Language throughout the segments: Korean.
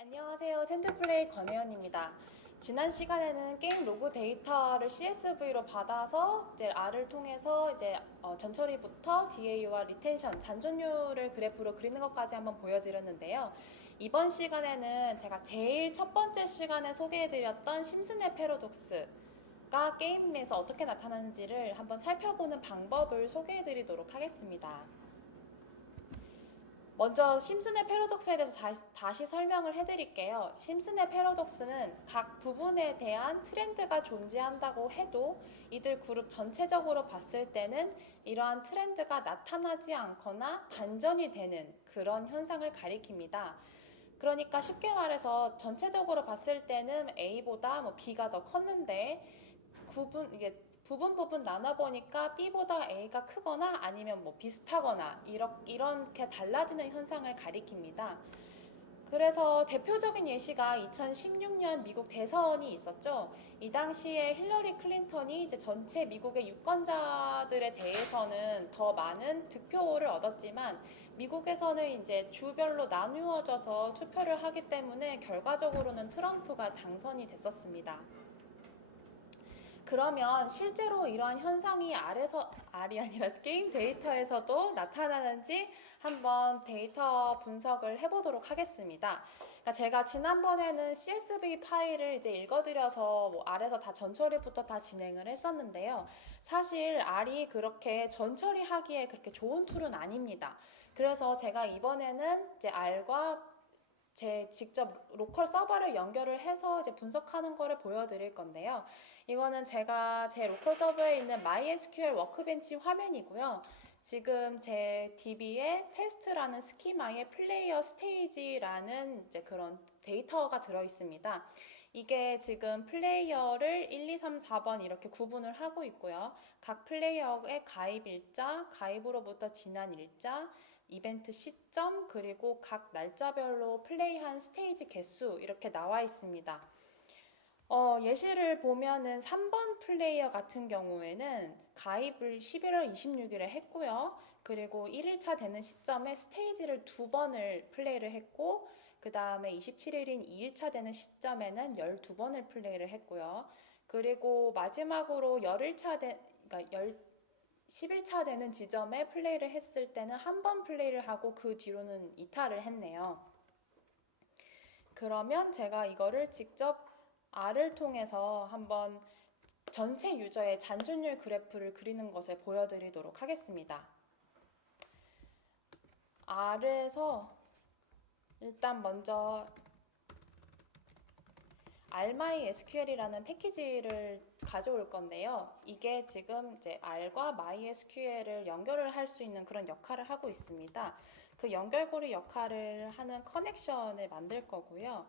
안녕하세요. 텐트플레이 권혜연입니다. 지난 시간에는 게임 로그 데이터를 CSV로 받아서 이제 R을 통해서 이제 전처리부터 DAU와 리텐션, 잔존율을 그래프로 그리는 것까지 한번 보여드렸는데요. 이번 시간에는 제가 제일 첫 번째 시간에 소개해드렸던 심슨의 패러독스가 게임에서 어떻게 나타나는지를 한번 살펴보는 방법을 소개해드리도록 하겠습니다. 먼저 심슨의 패러독스에 대해서 다시 설명을 해드릴게요. 심슨의 패러독스는 각 부분에 대한 트렌드가 존재한다고 해도 이들 그룹 전체적으로 봤을 때는 이러한 트렌드가 나타나지 않거나 반전이 되는 그런 현상을 가리킵니다. 그러니까 쉽게 말해서 전체적으로 봤을 때는 A보다 B가 더 컸는데 이게 부분 나눠보니까 B보다 A가 크거나 아니면 비슷하거나 이렇게 달라지는 현상을 가리킵니다. 그래서 대표적인 예시가 2016년 미국 대선이 있었죠. 이 당시에 힐러리 클린턴이 이제 전체 미국의 유권자들에 대해서는 더 많은 득표를 얻었지만 미국에서는 이제 주별로 나누어져서 투표를 하기 때문에 결과적으로는 트럼프가 당선이 됐었습니다. 그러면 실제로 이러한 현상이 R이 아니라 게임 데이터에서도 나타나는지 한번 데이터 분석을 해보도록 하겠습니다. 그러니까 제가 지난번에는 CSV 파일을 이제 읽어드려서 R에서 다 전처리부터 다 진행을 했었는데요. 사실 R이 그렇게 전처리하기에 그렇게 좋은 툴은 아닙니다. 그래서 제가 이번에는 이제 R과 제 직접 로컬 서버를 연결을 해서 이제 분석하는 거를 보여드릴 건데요. 이거는 제가 제 로컬 서버에 있는 MySQL 워크벤치 화면이고요. 지금 제 DB에 테스트라는 스키마에 플레이어 스테이지라는 이제 그런 데이터가 들어 있습니다. 이게 지금 플레이어를 1, 2, 3, 4번 이렇게 구분을 하고 있고요. 각 플레이어의 가입 일자, 가입으로부터 지난 일자, 이벤트 시점, 그리고 각 날짜별로 플레이한 스테이지 개수 이렇게 나와 있습니다. 예시를 보면은 3번 플레이어 같은 경우에는 가입을 11월 26일에 했고요. 그리고 1일차 되는 시점에 스테이지를 2번을 플레이를 했고, 그 다음에 27일인 2일차 되는 시점에는 12번을 플레이를 했고요. 그리고 마지막으로 그러니까 10일차 되는 지점에 플레이를 했을 때는 한 번 플레이를 하고 그 뒤로는 이탈을 했네요. 그러면 제가 이거를 직접 R을 통해서 한번 전체 유저의 잔존율 그래프를 그리는 것을 보여드리도록 하겠습니다. R에서 일단 먼저 RMySQL이라는 패키지를 가져올 건데요. 이게 지금 이제 R과 MySQL을 연결을 할 수 있는 그런 역할을 하고 있습니다. 그 연결고리 역할을 하는 커넥션을 만들 거고요.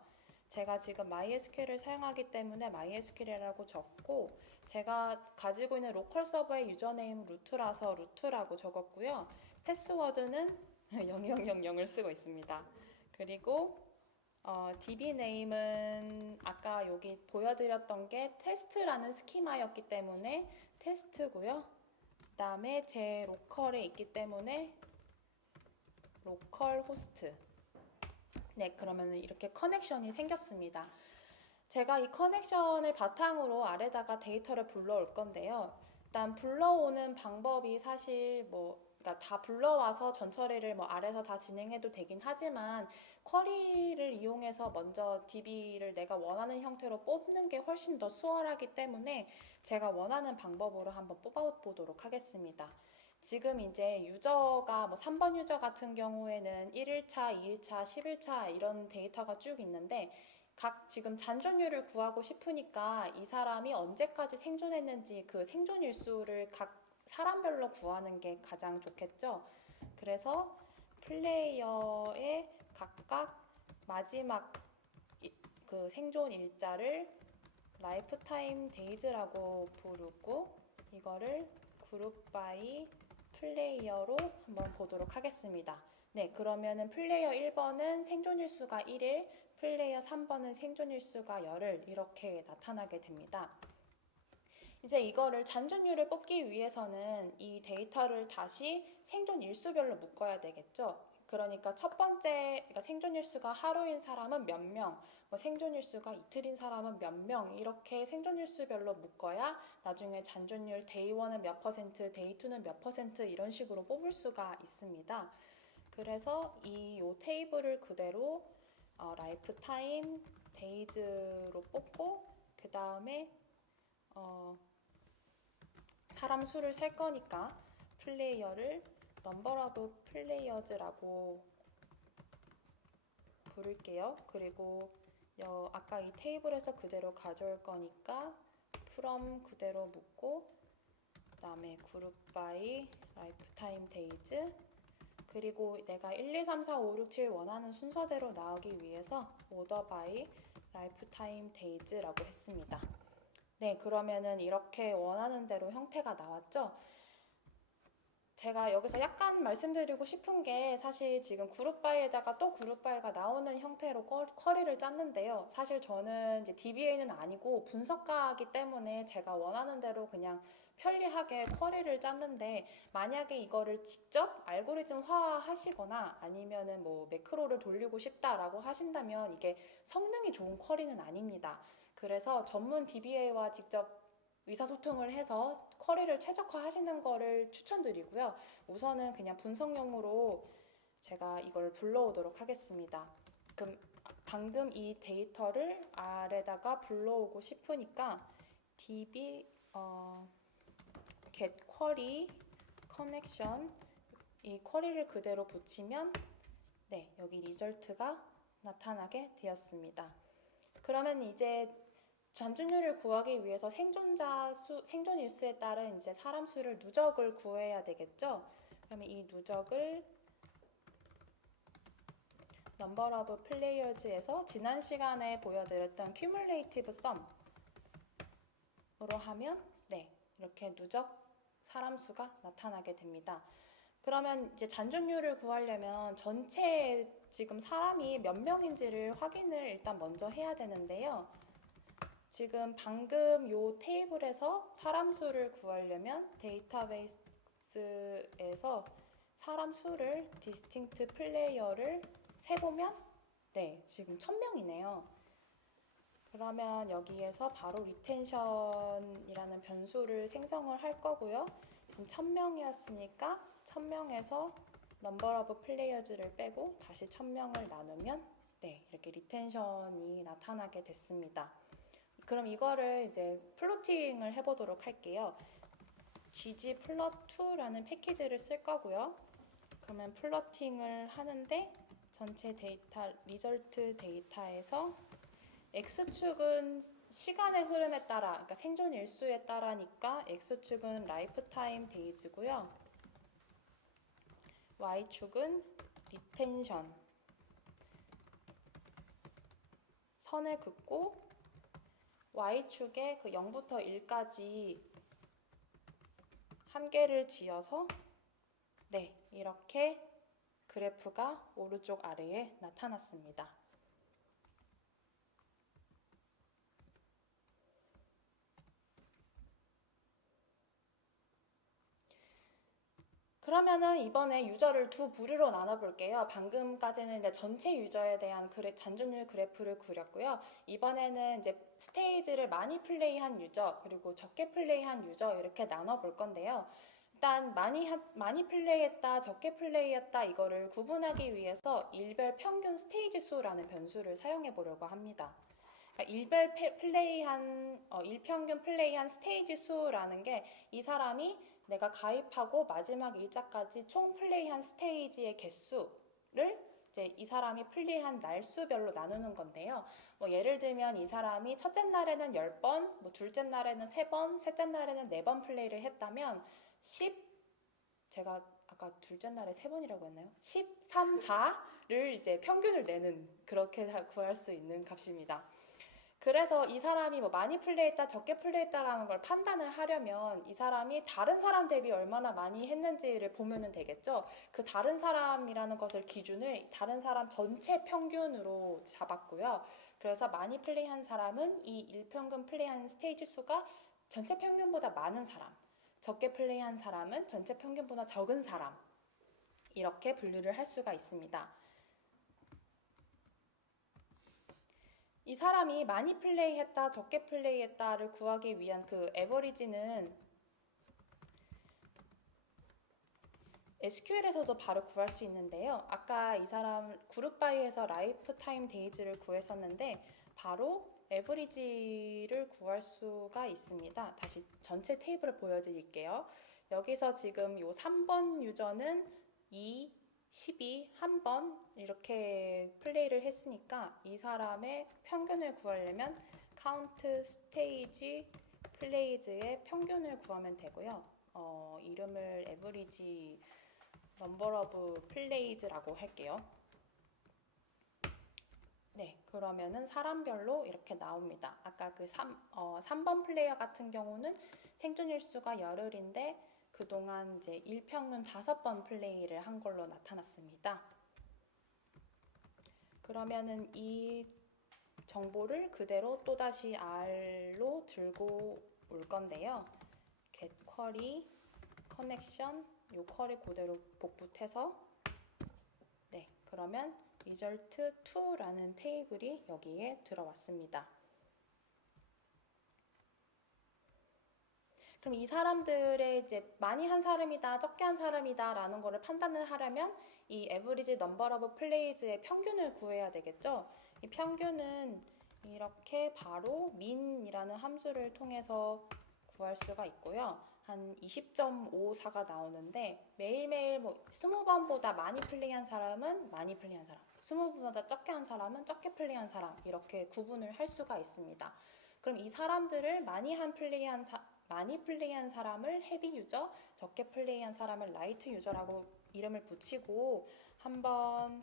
제가 지금 MySQL을 사용하기 때문에 MySQL이라고 적고, 제가 가지고 있는 로컬 서버의 유저네임 루트라서 루트라고 적었고요. 패스워드는 0000을 쓰고 있습니다. 그리고 DB 네임은 아까 여기 보여드렸던 게 테스트라는 스키마였기 때문에 테스트고요. 그 다음에 제 로컬에 있기 때문에 로컬 호스트. 네, 그러면 이렇게 커넥션이 생겼습니다. 제가 이 커넥션을 바탕으로 아래다가 데이터를 불러올 건데요. 일단 불러오는 방법이 사실 그러니까 다 불러와서 전처리를 R에서 다 진행해도 되긴 하지만 쿼리를 이용해서 먼저 DB를 내가 원하는 형태로 뽑는 게 훨씬 더 수월하기 때문에 제가 원하는 방법으로 한번 뽑아보도록 하겠습니다. 지금 이제 유저가 3번 유저 같은 경우에는 1일차, 2일차, 10일차 이런 데이터가 쭉 있는데 각 지금 잔존율을 구하고 싶으니까 이 사람이 언제까지 생존했는지 그 생존 일수를 각 사람별로 구하는 게 가장 좋겠죠. 그래서 플레이어의 각각 마지막 그 생존 일자를 라이프타임 데이즈라고 부르고 이거를 그룹 바이 플레이어로 한번 보도록 하겠습니다. 네, 그러면은 플레이어 1번은 생존일수가 1일, 플레이어 3번은 생존일수가 열흘 이렇게 나타나게 됩니다. 이제 이거를 잔존율을 뽑기 위해서는 이 데이터를 다시 생존 일수별로 묶어야 되겠죠. 그러니까 첫 번째, 그러니까 생존 일수가 하루인 사람은 몇 명, 뭐 생존 일수가 이틀인 사람은 몇 명, 이렇게 생존 일수별로 묶어야 나중에 잔존율 데이 1은 몇 퍼센트, 데이 2는 몇 퍼센트 이런 식으로 뽑을 수가 있습니다. 그래서 요 테이블을 그대로 라이프 타임 데이즈로 뽑고 그 다음에 사람 수를 셀 거니까 플레이어를 넘버 오브 플레이어즈라고 부를게요. 그리고 아까 이 테이블에서 그대로 가져올 거니까 from 그대로 묻고 그 다음에 그룹 by 라이프타임 데이즈 그리고 내가 1, 2, 3, 4, 5, 6, 7 원하는 순서대로 나오기 위해서 order by 라이프타임 데이즈라고 했습니다. 네, 그러면은 이렇게 원하는 대로 형태가 나왔죠? 제가 여기서 약간 말씀드리고 싶은 게 사실 지금 그룹바이에다가 또 그룹바이가 나오는 형태로 쿼리를 짰는데요. 사실 저는 이제 DBA는 아니고 분석가이기 때문에 제가 원하는 대로 그냥 편리하게 쿼리를 짰는데 만약에 이거를 직접 알고리즘화 하시거나 아니면은 뭐 매크로를 돌리고 싶다라고 하신다면 이게 성능이 좋은 쿼리는 아닙니다. 그래서 전문 DBA와 직접 의사소통을 해서 쿼리를 최적화하시는 거를 추천드리고요. 우선은 그냥 분석용으로 제가 이걸 불러오도록 하겠습니다. 그럼 방금 이 데이터를 R에다가 불러오고 싶으니까 db get query connection 이 쿼리를 그대로 붙이면 네, 여기 리절트가 나타나게 되었습니다. 그러면 이제 잔존율을 구하기 위해서 생존 일수에 따른 이제 사람 수를 누적을 구해야 되겠죠? 그러면 이 누적을 number of players에서 지난 시간에 보여드렸던 cumulative sum으로 하면 네, 이렇게 누적 사람 수가 나타나게 됩니다. 그러면 이제 잔존율을 구하려면 전체 지금 사람이 몇 명인지를 확인을 일단 먼저 해야 되는데요. 지금 방금 요 테이블에서 사람 수를 구하려면 데이터베이스에서 사람 수를 distinct player를 세보면 네, 지금 1000명이네요. 그러면 여기에서 바로 리텐션이라는 변수를 생성을 할 거고요. 지금 1000명이었으니까 1000명에서 number of players를 빼고 다시 1000명을 나누면 네, 이렇게 리텐션이 나타나게 됐습니다. 그럼 이거를 이제 플로팅을 해보도록 할게요. ggplot2라는 패키지를 쓸 거고요. 그러면 플로팅을 하는데 전체 데이터, 리절트 데이터에서 X축은 시간의 흐름에 따라, 그러니까 생존 일수에 따라니까 X축은 라이프타임 데이즈고요. Y축은 리텐션. 선을 긋고 Y축에 그 0부터 1까지 한 개를 지어서 네, 이렇게 그래프가 오른쪽 아래에 나타났습니다. 그러면은 이번에 유저를 두 부류로 나눠볼게요. 방금까지는 이제 전체 유저에 대한 잔존율 그래프를 그렸고요. 이번에는 이제 스테이지를 많이 플레이한 유저 그리고 적게 플레이한 유저 이렇게 나눠볼 건데요. 일단 많이 플레이했다, 적게 플레이했다 이거를 구분하기 위해서 일별 평균 스테이지 수라는 변수를 사용해 보려고 합니다. 그러니까 일평균 플레이한 스테이지 수라는 게 이 사람이 내가 가입하고 마지막 일자까지 총 플레이한 스테이지의 개수를 이제 이 사람이 플레이한 날수별로 나누는 건데요. 뭐 예를 들면 이 사람이 첫째 날에는 10번, 뭐 둘째 날에는 3번, 셋째 날에는 4번 플레이를 했다면 제가 아까 둘째 날에 3번이라고 했나요? 13, 4를 이제 평균을 내는 그렇게 구할 수 있는 값입니다. 그래서 이 사람이 뭐 많이 플레이했다, 적게 플레이했다라는 걸 판단을 하려면 이 사람이 다른 사람 대비 얼마나 많이 했는지를 보면 되겠죠. 그 다른 사람이라는 것을 기준을 다른 사람 전체 평균으로 잡았고요. 그래서 많이 플레이한 사람은 이 일평균 플레이한 스테이지 수가 전체 평균보다 많은 사람, 적게 플레이한 사람은 전체 평균보다 적은 사람 이렇게 분류를 할 수가 있습니다. 이 사람이 많이 플레이했다, 적게 플레이했다를 구하기 위한 그 에버리지는 SQL에서도 바로 구할 수 있는데요. 아까 이 사람 그룹 바이에서 라이프 타임 데이즈를 구했었는데 바로 에버리지를 구할 수가 있습니다. 다시 전체 테이블을 보여드릴게요. 여기서 지금 이 3번 유저는 2, 12, 1번 이렇게 플레이를 했으니까 이 사람의 평균을 구하려면 카운트 스테이지 플레이즈의 평균을 구하면 되고요. 이름을 에버리지 넘버 오브 플레이즈라고 할게요. 네, 그러면은 사람별로 이렇게 나옵니다. 아까 그 3번 플레이어 같은 경우는 생존 일수가 열흘인데 그동안 이제 일평균 5번 플레이를 한 걸로 나타났습니다. 그러면은 이 정보를 그대로 또다시 R로 들고 올 건데요. get query connection 요 쿼리 그대로 복붙해서 네, 그러면 result 2라는 테이블이 여기에 들어왔습니다. 그럼 이 사람들의 이제 많이 한 사람이다, 적게 한 사람이다 라는 거를 판단을 하려면 이 average number of plays의 평균을 구해야 되겠죠. 이 평균은 이렇게 바로 min이라는 함수를 통해서 구할 수가 있고요. 한 20.54가 나오는데 매일매일 뭐 20번보다 많이 플레이한 사람은 많이 플레이한 사람, 20번보다 적게 한 사람은 적게 플레이한 사람 이렇게 구분을 할 수가 있습니다. 그럼 이 사람들을 많이 플레이한 사람을 헤비 유저, 적게 플레이한 사람을 라이트 유저라고 이름을 붙이고 한번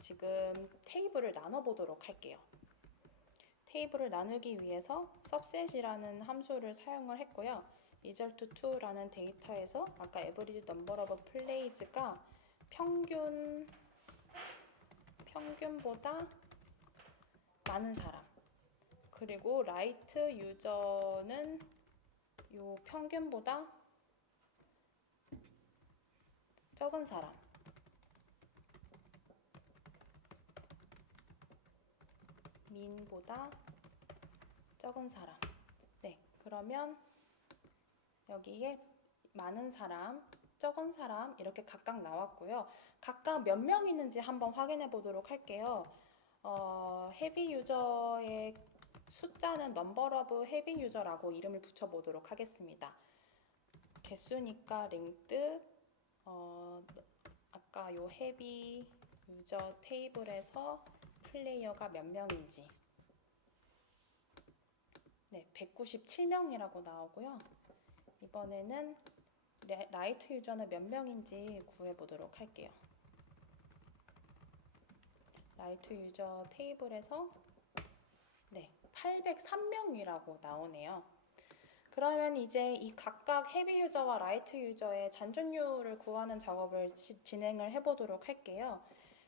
지금 테이블을 나눠보도록 할게요. 테이블을 나누기 위해서 subset이라는 함수를 사용을 했고요. result 2라는 데이터에서 아까 average number of plays가 평균보다 많은 사람, 그리고 라이트 유저는 요 평균보다 적은 사람, 민보다 적은 사람. 네, 그러면 여기에 많은 사람, 적은 사람 이렇게 각각 나왔고요. 각각 몇 명 있는지 한번 확인해 보도록 할게요. 헤비 유저의 숫자는 넘버 오브 헤비 유저라고 이름을 붙여 보도록 하겠습니다. 개수니까 랭드 아까 요 헤비 유저 테이블에서 플레이어가 몇 명인지 네, 197명이라고 나오고요. 이번에는 라이트 유저는 몇 명인지 구해보도록 할게요. 라이트 유저 테이블에서 네, 803명이라고 나오네요. 그러면 이제 이 각각 헤비 유저와 라이트 유저의 잔존율을 구하는 작업을 진행을 해보도록 할게요.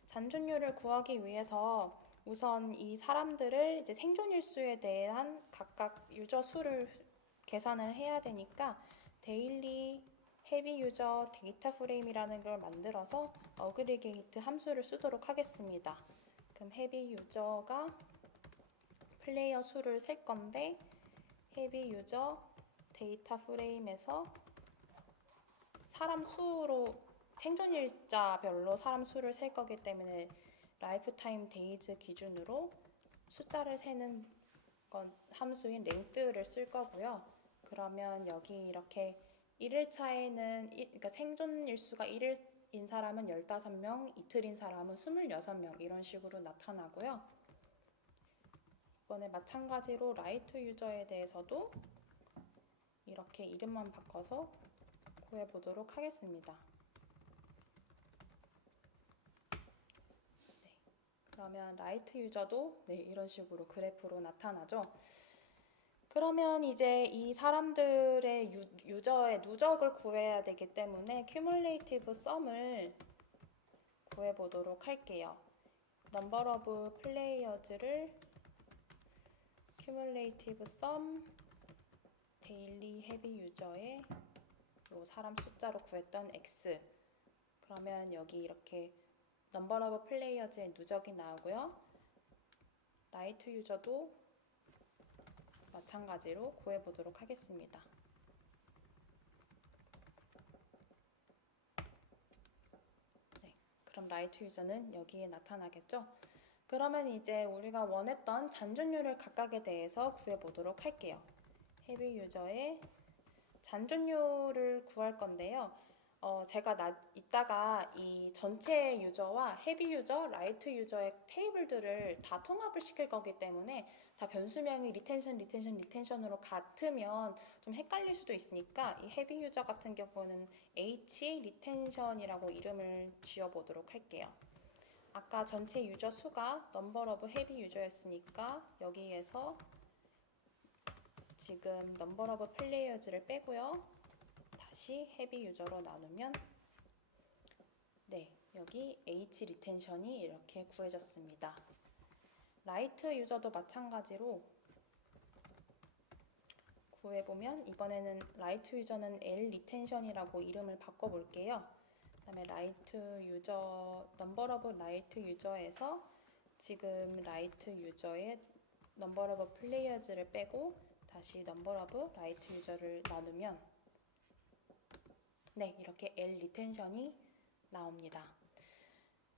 잔존율을 구하기 위해서 우선 이 사람들을 이제 생존 일수에 대한 각각 유저 수를 계산을 해야 되니까 데일리 헤비 유저 데이터 프레임이라는 걸 만들어서 어그리게이트 함수를 쓰도록 하겠습니다. 그럼 헤비 유저가 플레이어 수를 셀 건데 헤비 유저 데이터 프레임에서 사람 수로 생존일자별로 사람 수를 셀 거기 때문에 라이프 타임 데이즈 기준으로 숫자를 세는 건 함수인 랭크를 쓸 거고요. 그러면 여기 이렇게 1일차에는 그러니까 생존 일수가 1일인 사람은 15명, 이틀인 사람은 26명 이런 식으로 나타나고요. 이번에 마찬가지로 라이트 유저에 대해서도 이렇게 이름만 바꿔서 구해보도록 하겠습니다. 네, 그러면 라이트 유저도 네, 이런 식으로 그래프로 나타나죠. 그러면 이제 이 사람들의 유저의 누적을 구해야 되기 때문에 cumulative sum을 구해보도록 할게요. number of players를 cumulative sum daily heavy user의 요 사람 숫자로 구했던 x 그러면 여기 이렇게 넘버 오브 플레이어즈의 누적이 나오고요. 라이트 유저도 마찬가지로 구해보도록 하겠습니다. 네, 그럼 라이트 유저는 여기에 나타나겠죠? 그러면 이제 우리가 원했던 잔존율을 각각에 대해서 구해보도록 할게요. 헤비 유저의 잔존율을 구할 건데요. 제가 이따가 이 전체 유저와 헤비 유저, 라이트 유저의 테이블들을 다 통합을 시킬 거기 때문에 다 변수명이 리텐션으로 같으면 좀 헷갈릴 수도 있으니까 이 헤비 유저 같은 경우는 H 리텐션이라고 이름을 지어보도록 할게요. 아까 전체 유저 수가 넘버 오브 헤비 유저였으니까 여기에서 지금 넘버 오브 플레이어즈를 빼고요. 다시 헤비 유저로 나누면 네, 여기 H 리텐션이 이렇게 구해졌습니다. 라이트 유저도 마찬가지로 구해보면 이번에는 라이트 유저는 L 리텐션이라고 이름을 바꿔볼게요. 그 다음에 라이트 유저, 넘버 오브 라이트 유저에서 지금 라이트 유저의 넘버 오브 플레이어즈를 빼고 다시 넘버 오브 라이트 유저를 나누면 네, 이렇게 L 리텐션이 나옵니다.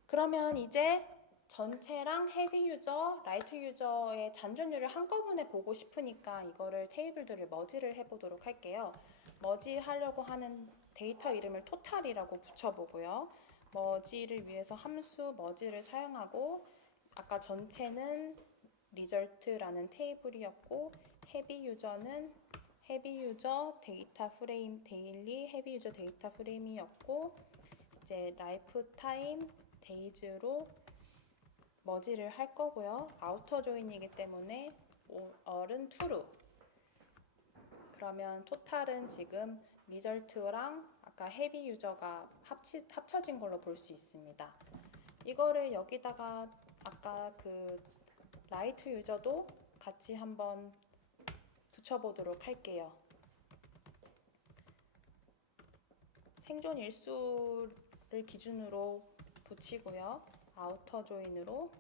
그러면 이제 전체랑 헤비 유저, 라이트 유저의 잔존율을 한꺼번에 보고 싶으니까 이거를 테이블들을 머지를 해보도록 할게요. 머지 하려고 하는 데이터 이름을 토탈이라고 붙여보고요. 머지를 위해서 함수 머지를 사용하고 아까 전체는 리절트라는 테이블이었고 헤비 유저는 헤비 유저 데이터 프레임 데일리 헤비 유저 데이터 프레임이었고 이제 라이프 타임 데이즈로 머지를 할 거고요. 아우터 조인이기 때문에 all은 true. 그러면 토탈은 지금 리절트랑 아까 헤비 유저가 합쳐진 걸로 볼 수 있습니다. 이거를 여기다가 아까 그 라이트 유저도 같이 한번 붙여보도록 할게요. 생존 일수를 기준으로 붙이고요. 아우터 조인으로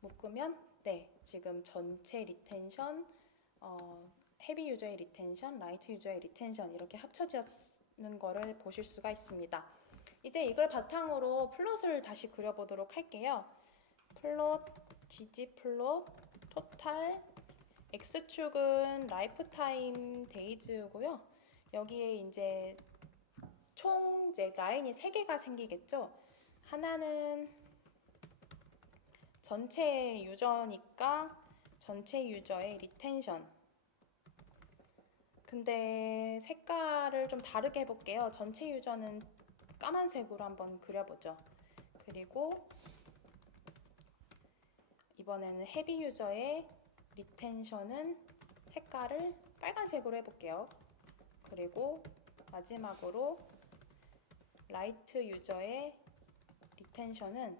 묶으면 네, 지금 전체 리텐션, 헤비 유저의 리텐션, 라이트 유저의 리텐션 이렇게 합쳐지는 거를 보실 수가 있습니다. 이제 이걸 바탕으로 플롯을 다시 그려보도록 할게요. 플롯, gg플롯, 토탈, x축은 라이프타임 데이즈고요. 여기에 이제 총 이제 라인이 3개가 생기겠죠. 하나는 전체 유저니까 전체 유저의 리텐션. 근데 색깔을 좀 다르게 해볼게요. 전체 유저는 까만색으로 한번 그려보죠. 그리고 이번에는 헤비 유저의 리텐션은 색깔을 빨간색으로 해볼게요. 그리고 마지막으로 라이트 유저의 리텐션은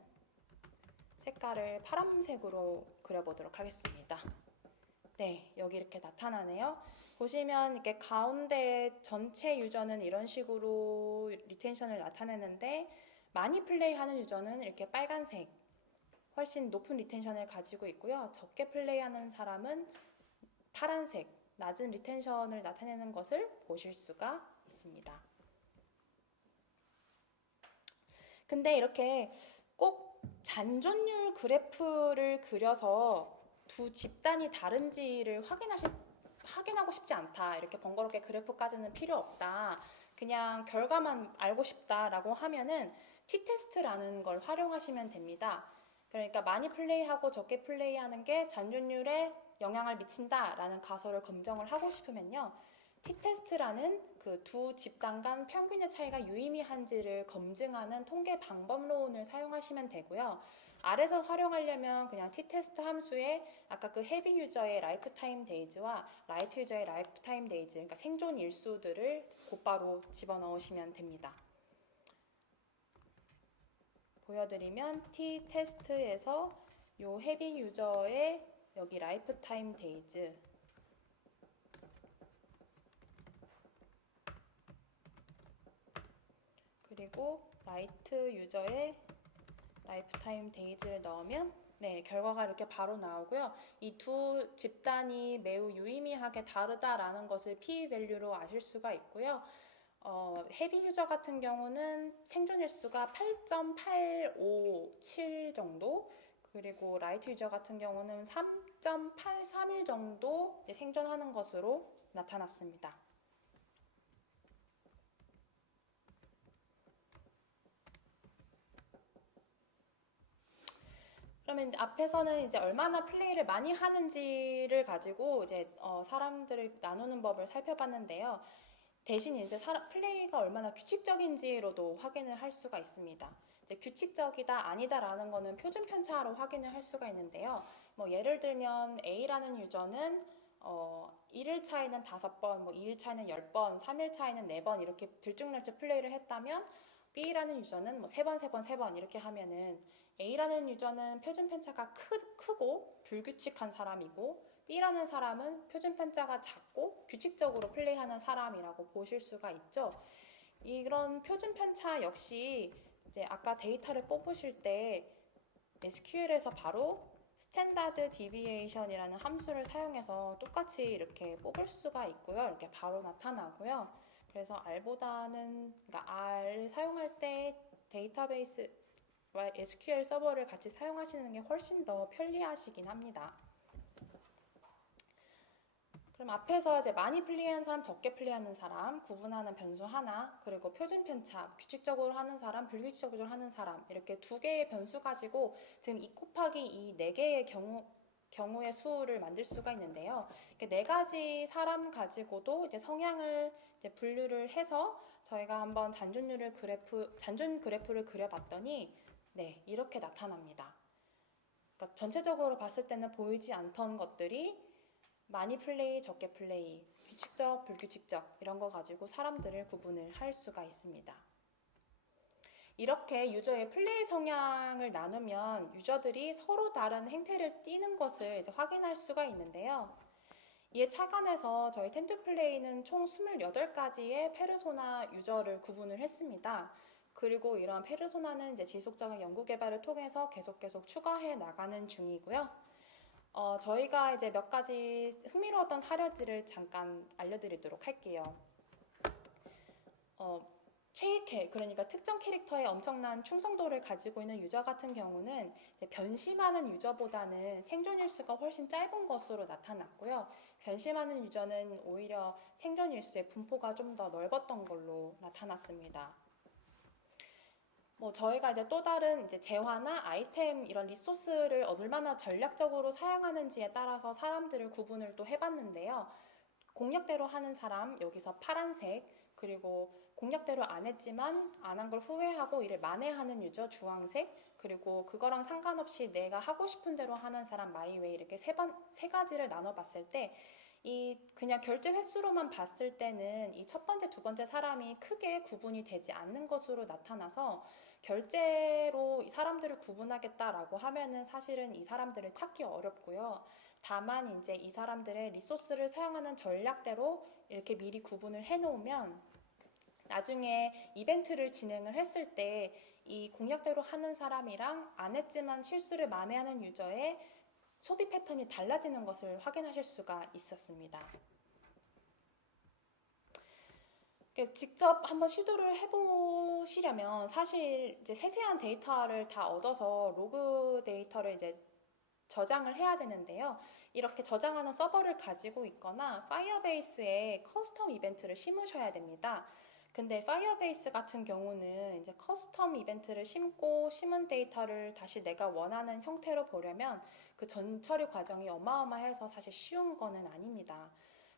색깔을 파란색으로 그려보도록 하겠습니다. 네, 여기 이렇게 나타나네요. 보시면 이렇게 가운데 전체 유저는 이런 식으로 리텐션을 나타내는데 많이 플레이하는 유저는 이렇게 빨간색 훨씬 높은 리텐션을 가지고 있고요. 적게 플레이하는 사람은 파란색 낮은 리텐션을 나타내는 것을 보실 수가 있습니다. 근데 이렇게 꼭 잔존율 그래프를 그려서 두 집단이 다른지를 확인하고 싶지 않다. 이렇게 번거롭게 그래프까지는 필요 없다. 그냥 결과만 알고 싶다라고 하면은 t-테스트라는 걸 활용하시면 됩니다. 그러니까 많이 플레이하고 적게 플레이하는 게 잔존율에 영향을 미친다라는 가설을 검증을 하고 싶으면요. t-테스트라는 그 두 집단 간 평균의 차이가 유의미한지를 검증하는 통계 방법론을 사용하시면 되고요. R에서 활용하려면 그냥 t-테스트 함수에 아까 그 헤비 유저의 라이프타임 데이즈와 라이트 유저의 라이프타임 데이즈, 그러니까 생존 일수들을 곧바로 집어넣으시면 됩니다. 보여드리면 t-테스트에서 요 헤비 유저의 여기 라이프타임 데이즈 그리고 라이트 유저의 라이프타임 데이즈를 넣으면 네, 결과가 이렇게 바로 나오고요. 이 두 집단이 매우 유의미하게 다르다라는 것을 p-밸류로 아실 수가 있고요. 헤비 유저 같은 경우는 생존 일수가 8.857 정도, 그리고 라이트 유저 같은 경우는 3.831 정도 이제 생존하는 것으로 나타났습니다. 그러면 앞에서는 이제 얼마나 플레이를 많이 하는지를 가지고 이제 사람들을 나누는 법을 살펴봤는데요. 대신 이제 플레이가 얼마나 규칙적인지로도 확인을 할 수가 있습니다. 이제 규칙적이다 아니다라는 거는 표준 편차로 확인을 할 수가 있는데요. 뭐 예를 들면 A라는 유저는 1일 차에는 5번, 뭐 2일 차에는 10번, 3일 차에는 4번 이렇게 들쭉날쭉 플레이를 했다면 B라는 유저는 뭐 3번, 3번, 3번 이렇게 하면은 A라는 유저는 표준 편차가 크고 불규칙한 사람이고 B라는 사람은 표준 편차가 작고 규칙적으로 플레이하는 사람이라고 보실 수가 있죠. 이런 표준 편차 역시 이제 아까 데이터를 뽑으실 때 SQL에서 바로 스탠다드 디비에이션이라는 함수를 사용해서 똑같이 이렇게 뽑을 수가 있고요. 이렇게 바로 나타나고요. 그래서 R보다는 그러니까 R 사용할 때 데이터베이스 SQL 서버를 같이 사용하시는 게 훨씬 더 편리하시긴 합니다. 그럼 앞에서 이제 많이 플레이하는 사람, 적게 플레이하는 사람, 구분하는 변수 하나, 그리고 표준 편차, 규칙적으로 하는 사람, 불규칙적으로 하는 사람 이렇게 두 개의 변수 가지고 지금 2 곱하기 2 4개의 경우의 수를 만들 수가 있는데요. 이렇게 4가지 사람 가지고도 이제 성향을 이제 분류를 해서 저희가 한번 잔존 그래프를 그려봤더니 네, 이렇게 나타납니다. 그러니까 전체적으로 봤을 때는 보이지 않던 것들이 많이 플레이, 적게 플레이, 규칙적, 불규칙적 이런 거 가지고 사람들을 구분을 할 수가 있습니다. 이렇게 유저의 플레이 성향을 나누면 유저들이 서로 다른 행태를 띠는 것을 이제 확인할 수가 있는데요. 이에 착안해서 저희 텐트플레이는 총 28가지의 페르소나 유저를 구분을 했습니다. 그리고 이러한 페르소나는 이제 지속적인 연구 개발을 통해서 계속 추가해 나가는 중이고요. 저희가 이제 몇 가지 흥미로웠던 사례들을 잠깐 알려드리도록 할게요. 그러니까 특정 캐릭터에 엄청난 충성도를 가지고 있는 유저 같은 경우는 이제 변심하는 유저보다는 생존 일수가 훨씬 짧은 것으로 나타났고요. 변심하는 유저는 오히려 생존 일수의 분포가 좀 더 넓었던 걸로 나타났습니다. 저희가 이제 또 다른 이제 재화나 아이템 이런 리소스를 얼마나 전략적으로 사용하는지에 따라서 사람들을 구분을 또 해봤는데요. 공약대로 하는 사람 여기서 파란색, 그리고 공약대로 안 했지만 안 한 걸 후회하고 이를 만회하는 유저 주황색, 그리고 그거랑 상관없이 내가 하고 싶은 대로 하는 사람 마이웨이 이렇게 세 가지를 나눠봤을 때 이 그냥 결제 횟수로만 봤을 때는 이 첫 번째, 두 번째 사람이 크게 구분이 되지 않는 것으로 나타나서 결제로 이 사람들을 구분하겠다라고 하면은 사실은 이 사람들을 찾기 어렵고요. 다만 이제 이 사람들의 리소스를 사용하는 전략대로 이렇게 미리 구분을 해놓으면 나중에 이벤트를 진행을 했을 때 이 공약대로 하는 사람이랑 안 했지만 실수를 만회하는 유저의 소비 패턴이 달라지는 것을 확인하실 수가 있었습니다. 직접 한번 시도를 해보시려면 사실 이제 세세한 데이터를 다 얻어서 로그 데이터를 이제 저장을 해야 되는데요. 이렇게 저장하는 서버를 가지고 있거나 파이어베이스에 커스텀 이벤트를 심으셔야 됩니다. 근데 파이어베이스 같은 경우는 이제 커스텀 이벤트를 심은 데이터를 다시 내가 원하는 형태로 보려면 그 전처리 과정이 어마어마해서 사실 쉬운 거는 아닙니다.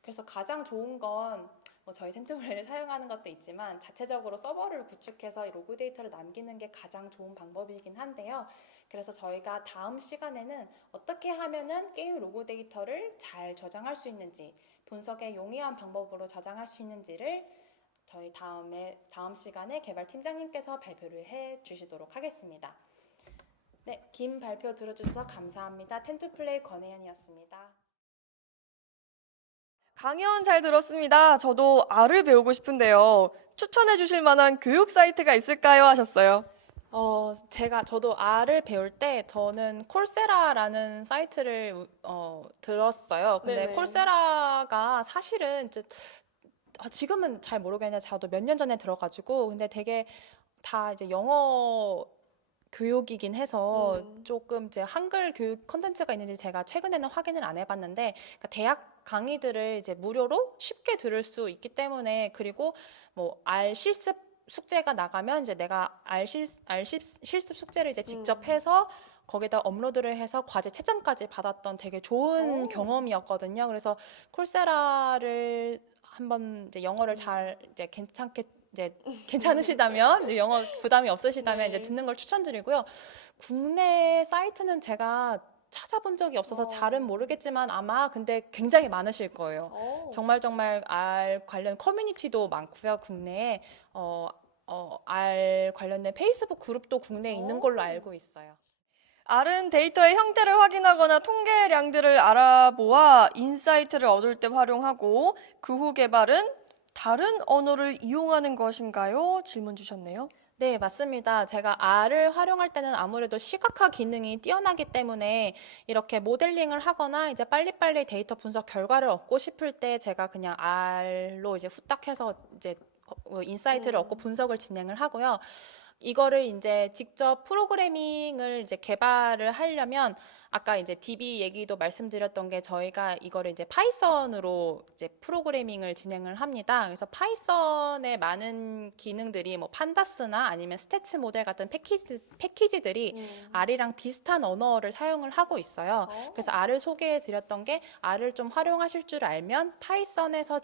그래서 가장 좋은 건 저희 텐트플레이를 사용하는 것도 있지만 자체적으로 서버를 구축해서 로그 데이터를 남기는 게 가장 좋은 방법이긴 한데요. 그래서 저희가 다음 시간에는 어떻게 하면은 게임 로그 데이터를 잘 저장할 수 있는지, 분석에 용이한 방법으로 저장할 수 있는지를 저희 다음 시간에 개발팀장님께서 발표를 해 주시도록 하겠습니다. 네, 긴 발표 들어주셔서 감사합니다. 텐트플레이 권혜연이었습니다. 강연 잘 들었습니다. 저도 R을 배우고 싶은데요. 추천해 주실 만한 교육 사이트가 있을까요? 하셨어요. 저도 R을 배울 때 저는 콜세라라는 사이트를 들었어요. 근데 네네. 콜세라가 사실은 이제 지금은 잘 모르겠는데 저도 몇 년 전에 들어가지고 근데 되게 다 이제 영어 교육이긴 해서 조금 이제 한글 교육 컨텐츠가 있는지 제가 최근에는 확인을 안 해봤는데 그러니까 대학 강의들을 이제 무료로 쉽게 들을 수 있기 때문에 그리고 뭐 알 실습 숙제가 나가면 이제 내가 실습 숙제를 이제 직접 해서 거기다 업로드를 해서 과제 채점까지 받았던 되게 좋은 오. 경험이었거든요. 그래서 콜세라를 한번 이제 영어를 잘 이제 괜찮게 이제 괜찮으시다면 이제 영어 부담이 없으시다면 이제 네. 듣는 걸 추천드리고요. 국내 사이트는 제가 찾아본 적이 없어서 잘은 모르겠지만 아마 근데 굉장히 많으실 거예요. 정말 알 관련 커뮤니티도 많고요. 국내에 알 관련된 페이스북 그룹도 국내에 있는 걸로 알고 있어요. R은 데이터의 형태를 확인하거나 통계량들을 알아보아 인사이트를 얻을 때 활용하고 그 후 개발은 다른 언어를 이용하는 것인가요? 질문 주셨네요. 네, 맞습니다. 제가 R을 활용할 때는 아무래도 시각화 기능이 뛰어나기 때문에 이렇게 모델링을 하거나 이제 빨리빨리 데이터 분석 결과를 얻고 싶을 때 제가 그냥 R로 이제 후딱 해서 이제 인사이트를 얻고 분석을 진행을 하고요. 이거를 이제 직접 프로그래밍을 이제 개발을 하려면 아까 이제 DB 얘기도 말씀드렸던 게 저희가 이거를 이제 파이썬으로 이제 프로그래밍을 진행을 합니다. 그래서 파이썬의 많은 기능들이 뭐 판다스나 아니면 스태츠 모델 같은 패키지들이 R이랑 비슷한 언어를 사용을 하고 있어요. 그래서 R을 소개해 드렸던 게 R을 좀 활용하실 줄 알면 파이썬에서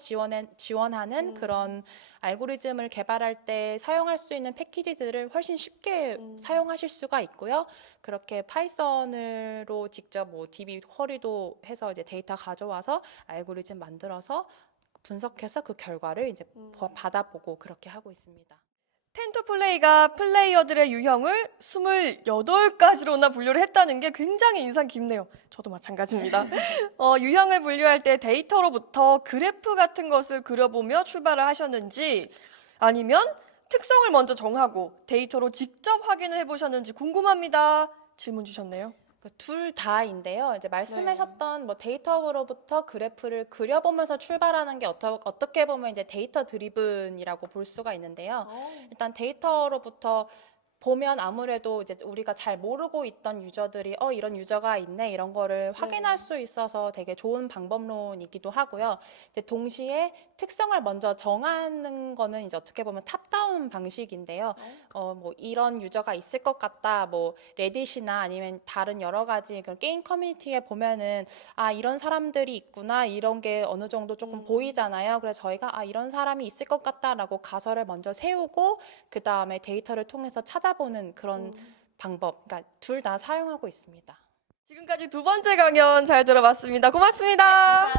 지원하는 그런 알고리즘을 개발할 때 사용할 수 있는 패키지들을 훨씬 쉽게 사용하실 수가 있고요. 그렇게 파이썬으로 직접 뭐 DB 쿼리도 해서 이제 데이터 가져와서 알고리즘 만들어서 분석해서 그 결과를 이제 받아보고 그렇게 하고 있습니다. 텐토플레이가 플레이어들의 유형을 28가지로나 분류를 했다는 게 굉장히 인상 깊네요. 저도 마찬가지입니다. 유형을 분류할 때 데이터로부터 그래프 같은 것을 그려보며 출발을 하셨는지 아니면 특성을 먼저 정하고 데이터로 직접 확인을 해보셨는지 궁금합니다. 질문 주셨네요. 둘 다인데요. 이제 말씀하셨던 뭐 데이터로부터 그래프를 그려보면서 출발하는 게 어떻게 보면 이제 데이터 드리븐이라고 볼 수가 있는데요. 일단 데이터로부터 보면 아무래도 이제 우리가 잘 모르고 있던 유저들이 이런 유저가 있네 이런 거를 확인할 수 있어서 되게 좋은 방법론이기도 하고요. 이제 동시에 특성을 먼저 정하는 거는 이제 어떻게 보면 탑다운 방식인데요. 뭐 이런 유저가 있을 것 같다. 뭐 레딧이나 아니면 다른 여러 가지 그런 게임 커뮤니티에 보면은 이런 사람들이 있구나 이런 게 어느 정도 조금 보이잖아요. 그래서 저희가 이런 사람이 있을 것 같다라고 가설을 먼저 세우고 그 다음에 데이터를 통해서 찾아보는 그런 방법, 그러니까 둘 다 사용하고 있습니다. 지금까지 두 번째 강연 잘 들어봤습니다. 고맙습니다.